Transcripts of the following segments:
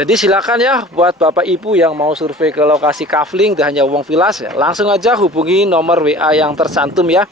Jadi silakan ya buat Bapak Ibu yang mau survei ke lokasi kafling di Hanyawong Villas ya, langsung aja hubungi nomor WA yang tercantum ya.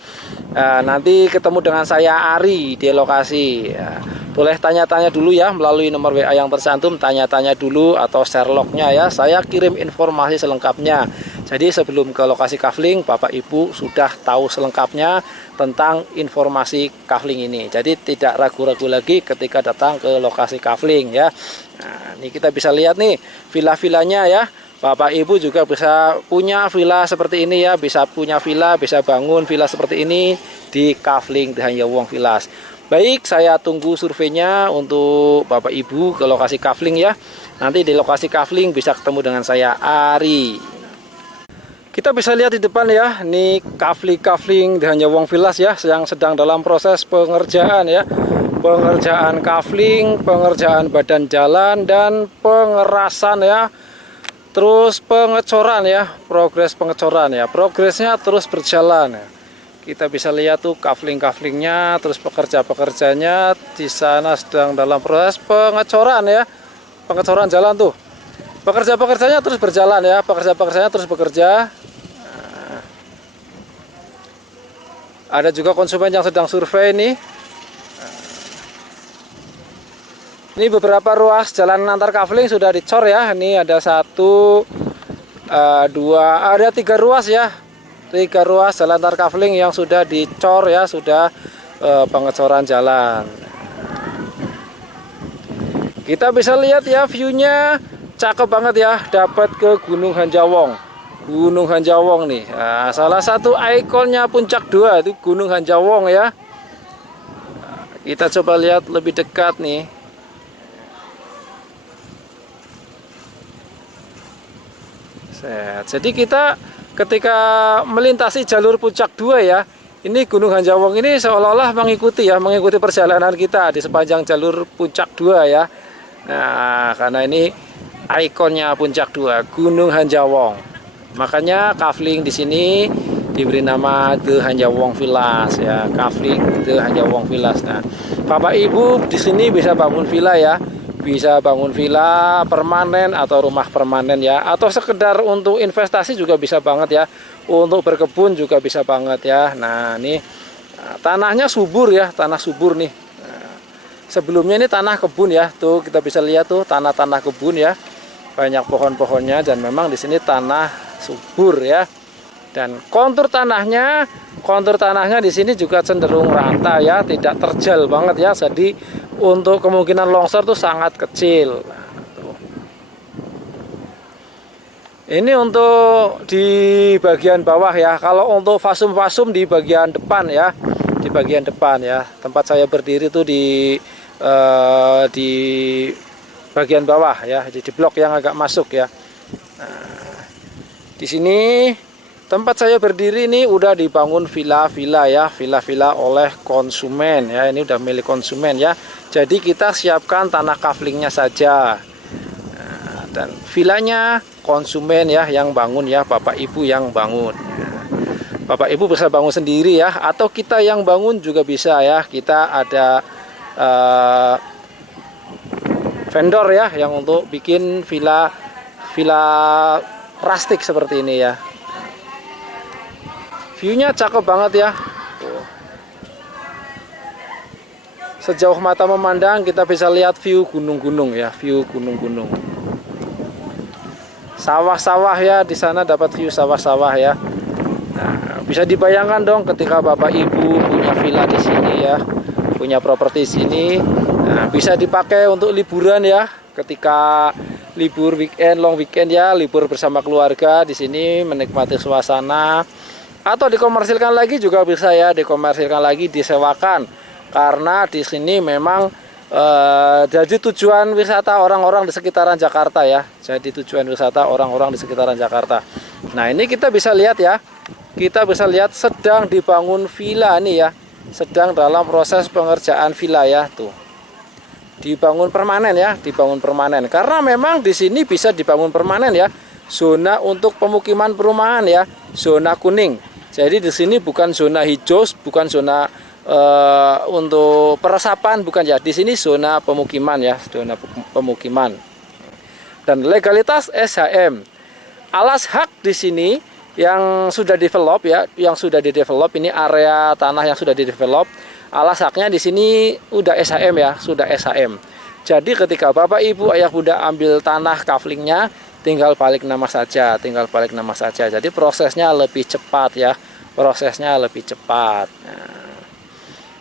Nanti ketemu dengan saya Ari di lokasi ya. Boleh tanya-tanya dulu ya melalui nomor WA yang tercantum, tanya-tanya dulu atau share lognya ya. Saya kirim informasi selengkapnya. Jadi sebelum ke lokasi kafling, Bapak Ibu sudah tahu selengkapnya tentang informasi kafling ini. Jadi tidak ragu-ragu lagi ketika datang ke lokasi kafling ya. Nah, ini kita bisa lihat nih villa-villanya ya. Bapak Ibu juga bisa punya villa seperti ini ya, bisa punya villa, bisa bangun villa seperti ini di kafling di Hanyawong Villas. Baik, saya tunggu surveinya untuk Bapak Ibu ke lokasi kafling ya. Nanti di lokasi kafling bisa ketemu dengan saya Ari. Kita bisa lihat di depan ya, ini kafling di Hanyawong Villas ya, yang sedang dalam proses pengerjaan ya. Pengerjaan kafling, pengerjaan badan jalan, dan pengerasan ya. Terus pengecoran ya, progres pengecoran ya, progresnya terus berjalan ya. Kita bisa lihat tuh kafling-kaflingnya, terus pekerja-pekerjanya di sana sedang dalam proses pengecoran ya, pengecoran jalan tuh. Pekerja-pekerjanya terus berjalan ya, pekerja-pekerjanya terus bekerja. Nah, ada juga konsumen yang sedang survei nih. Ini beberapa ruas jalan antar kafling sudah dicor ya. Ini ada 1, 2, ada 3 ruas ya. 3 ruas jalan antar kafling yang sudah dicor ya, sudah pengecoran jalan. Kita bisa lihat ya view-nya cakep banget ya, dapat ke Gunung Hanjawong. Gunung Hanjawong nih. Nah, salah satu ikonnya Puncak 2 itu Gunung Hanjawong ya. Kita coba lihat lebih dekat nih. Jadi kita ketika melintasi jalur Puncak 2 ya, ini Gunung Hanjawong ini seolah-olah mengikuti perjalanan kita di sepanjang jalur Puncak 2 ya. Nah, karena ini ikonnya Puncak 2, Gunung Hanjawong. Makanya kafling di sini diberi nama The Hanyawong Villas ya, kafling The Hanyawong Villas. Nah, Bapak Ibu di sini bisa bangun villa ya. Bisa bangun villa permanen atau rumah permanen ya, atau sekedar untuk investasi juga bisa banget ya, untuk berkebun juga bisa banget ya. Nah, ini tanahnya subur ya, tanah subur nih. Nah, sebelumnya ini tanah kebun ya, tuh kita bisa lihat tuh tanah-tanah kebun ya, banyak pohon-pohonnya, dan memang di sini tanah subur ya. Dan kontur tanahnya di sini juga cenderung rata ya, tidak terjal banget ya. Jadi untuk kemungkinan longsor tuh sangat kecil. Nah, ini untuk di bagian bawah ya. Kalau untuk fasum-fasum di bagian depan ya, di bagian depan ya. Tempat saya berdiri tuh di bagian bawah ya, di blok yang agak masuk ya. Nah, di sini tempat saya berdiri ini udah dibangun villa-villa ya, villa-villa oleh konsumen ya, ini udah milik konsumen ya. Jadi kita siapkan tanah kaflingnya saja. Nah, dan villanya konsumen ya yang bangun ya, Bapak Ibu yang bangun. Bapak Ibu bisa bangun sendiri ya, atau kita yang bangun juga bisa ya. Kita ada vendor ya yang untuk bikin villa rustic seperti ini ya. View-nya cakep banget ya. Sejauh mata memandang kita bisa lihat view gunung-gunung ya, view gunung-gunung. Sawah-sawah ya, di sana dapat view sawah-sawah ya. Nah, bisa dibayangkan dong ketika Bapak Ibu punya villa di sini ya, punya properti di sini. Nah, bisa dipakai untuk liburan ya, ketika libur weekend, long weekend ya, libur bersama keluarga di sini menikmati suasana. Atau dikomersilkan lagi juga bisa ya, dikomersilkan lagi, disewakan. Karena di sini memang jadi tujuan wisata orang-orang di sekitaran Jakarta ya. Jadi tujuan wisata orang-orang di sekitaran Jakarta. Nah, ini kita bisa lihat ya. Kita bisa lihat sedang dibangun villa nih ya. Sedang dalam proses pengerjaan villa ya, tuh. Dibangun permanen ya, dibangun permanen. Karena memang di sini bisa dibangun permanen ya. Zona untuk pemukiman perumahan ya, zona kuning. Jadi di sini bukan zona hijau, bukan zona untuk peresapan, bukan ya. Di sini zona pemukiman ya, zona pemukiman. dan legalitas SHM. Alas hak di sini yang sudah develop ya, yang sudah di-develop ini area tanah yang sudah di-develop. Alas haknya di sini udah SHM ya, sudah SHM. Jadi ketika Bapak Ibu Ayah Bunda ambil tanah kaflingnya, tinggal balik nama saja, Jadi prosesnya lebih cepat ya, Nah,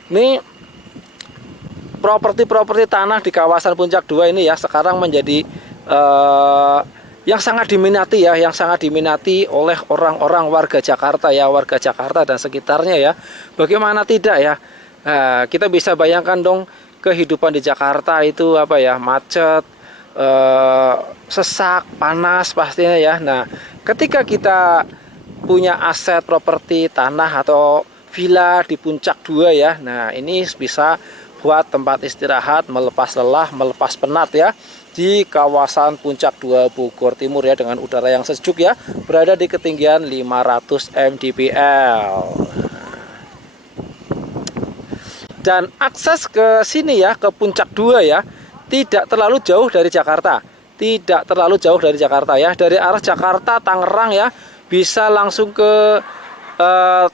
ini properti tanah di kawasan Puncak 2 ini ya sekarang menjadi yang sangat diminati ya, oleh orang-orang warga Jakarta ya, dan sekitarnya ya. Bagaimana tidak ya? Nah, kita bisa bayangkan dong kehidupan di Jakarta itu apa ya, macet, sesak, panas pastinya ya. Nah, ketika kita punya aset properti tanah atau villa di Puncak 2 ya, nah ini bisa buat tempat istirahat, melepas lelah, melepas penat ya, di kawasan Puncak 2 Bogor Timur ya, dengan udara yang sejuk ya, berada di ketinggian 500 mdpl. Dan akses ke sini ya, ke Puncak 2 ya, tidak terlalu jauh dari Jakarta. Ya, dari arah Jakarta Tangerang ya, bisa langsung ke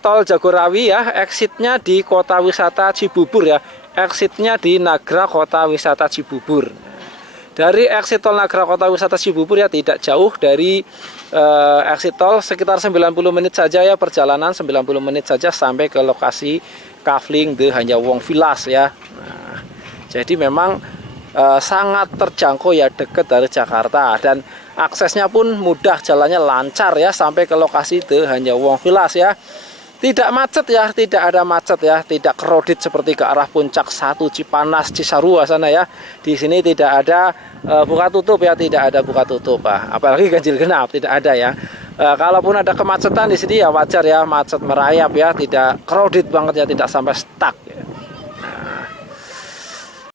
tol Jagorawi ya, exitnya di Kota Wisata Cibubur ya, exitnya di Nagra Kota Wisata Cibubur. Dari exit tol Nagra Kota Wisata Cibubur ya, tidak jauh dari exit tol, sekitar 90 menit saja ya perjalanan, 90 menit saja sampai ke lokasi kafling The Hanyawong Villas ya. Nah, jadi memang sangat terjangkau ya, dekat dari Jakarta, dan aksesnya pun mudah, jalannya lancar ya sampai ke lokasi The Hanyawong Villas ya. Tidak macet ya, tidak ada macet ya, tidak crowded seperti ke arah Puncak 1 Cipanas, Cisarua sana ya. Di sini tidak ada buka tutup ya, apalagi ganjil genap tidak ada ya. Kalaupun ada kemacetan di sini ya wajar ya, macet merayap ya, tidak crowded banget ya, tidak sampai stuck ya.